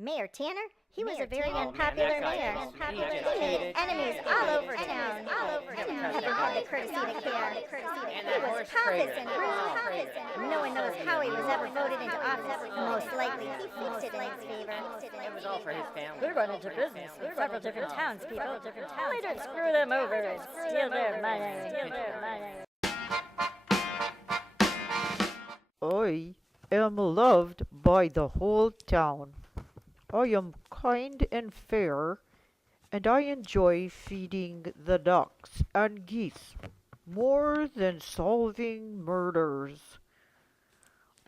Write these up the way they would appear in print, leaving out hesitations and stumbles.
Mayor Tanner? He was a very unpopular mayor. He made enemies all over town. Never had the courtesy to care. He was pompous and rude. No one knows how he was ever voted into office. Most likely, he fixed it in his favor. It was all for his family. We're going into business with several different towns, people. Only to screw them over and steal their money. I am loved by the whole town. I am kind and fair, and I enjoy feeding the ducks and geese more than solving murders.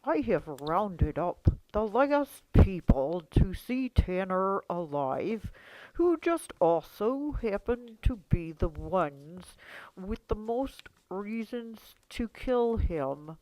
I have rounded up the last people to see Tanner alive, who just also happen to be the ones with the most reasons to kill him.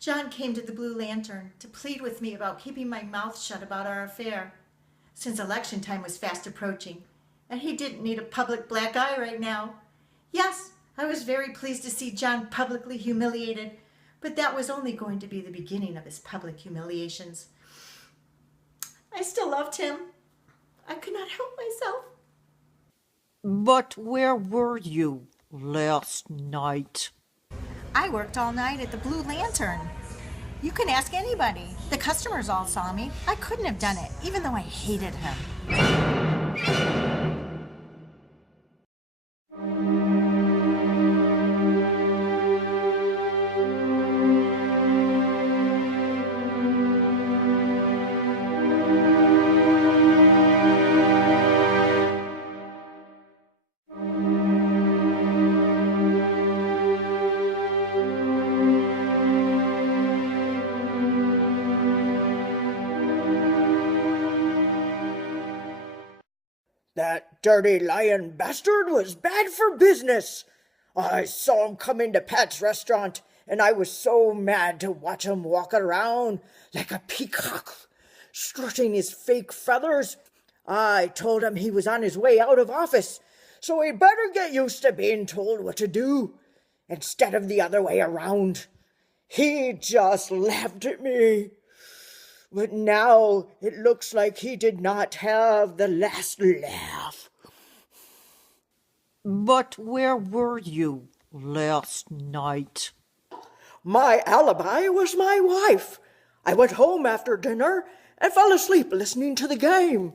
John came to the Blue Lantern to plead with me about keeping my mouth shut about our affair, since election time was fast approaching, and he didn't need a public black eye right now. Yes, I was very pleased to see John publicly humiliated, but that was only going to be the beginning of his public humiliations. I still loved him. I could not help myself. But where were you last night? I worked all night at the Blue Lantern. You can ask anybody. The customers all saw me. I couldn't have done it, even though I hated him. That dirty lying bastard was bad for business. I saw him come into Pat's restaurant, and I was so mad to watch him walk around like a peacock, strutting his fake feathers. I told him he was on his way out of office, so he'd better get used to being told what to do, instead of the other way around. He just laughed at me. But now it looks like he did not have the last laugh. But where were you last night? My alibi was my wife. I went home after dinner and fell asleep listening to the game.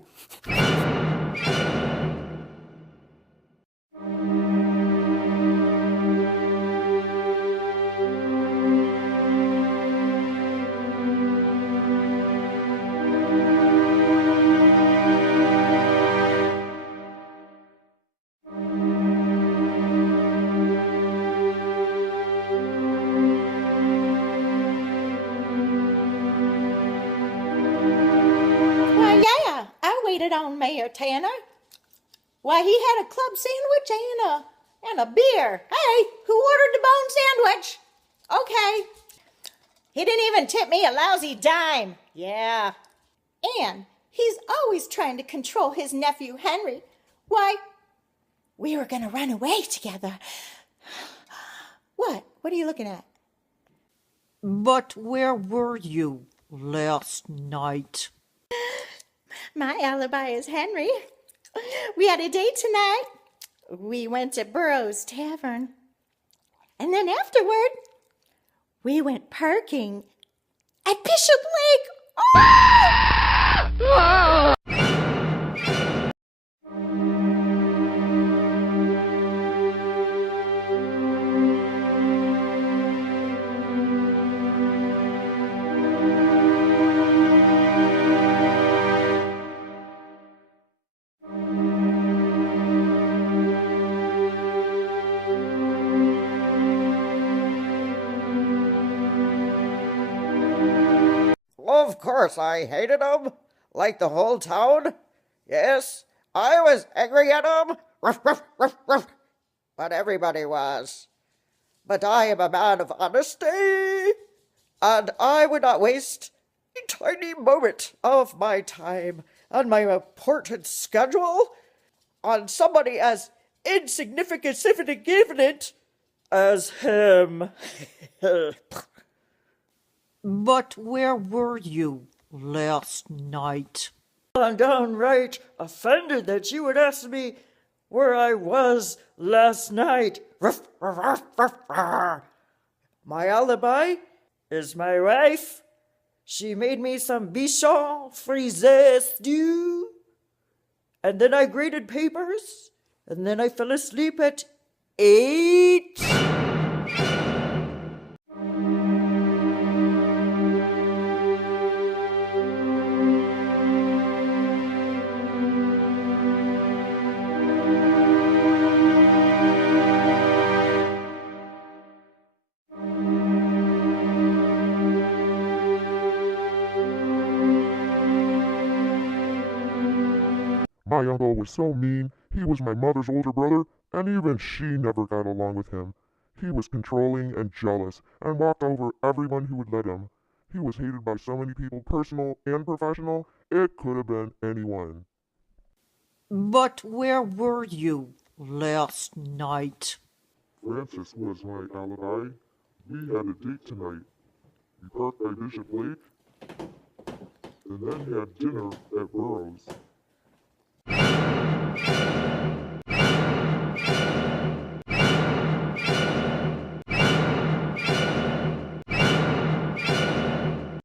On Mayor Tanner. Why, he had a club sandwich and a beer. Hey, who ordered the bone sandwich? Okay. He didn't even tip me a lousy dime. Yeah. And he's always trying to control his nephew Henry. Why, we were going to run away together. What? What are you looking at? But where were you last night? My alibi is Henry. We had a date tonight. We went to Burroughs Tavern. And then afterward, we went parking at Bishop Lake. Oh! Of course I hated him, like the whole town. Yes, I was angry at him. Ruff, ruff, ruff, ruff. but everybody was. But I am a man of honesty, and I would not waste a tiny moment of my time and my important schedule on somebody as insignificant as him. But where were you last night? I'm downright offended that you would ask me where I was last night. Ruff, ruff, ruff, ruff, ruff. My alibi is my wife. She made me some bichon frisé stew. And then I graded papers. And then I fell asleep at 8. My uncle was so mean. He was my mother's older brother, and even she never got along with him. He was controlling and jealous, and walked over everyone who would let him. He was hated by so many people, personal and professional, it could have been anyone. But where were you last night? Francis was my alibi. We had a date tonight. We parked by Bishop Lake, and then had dinner at Burroughs.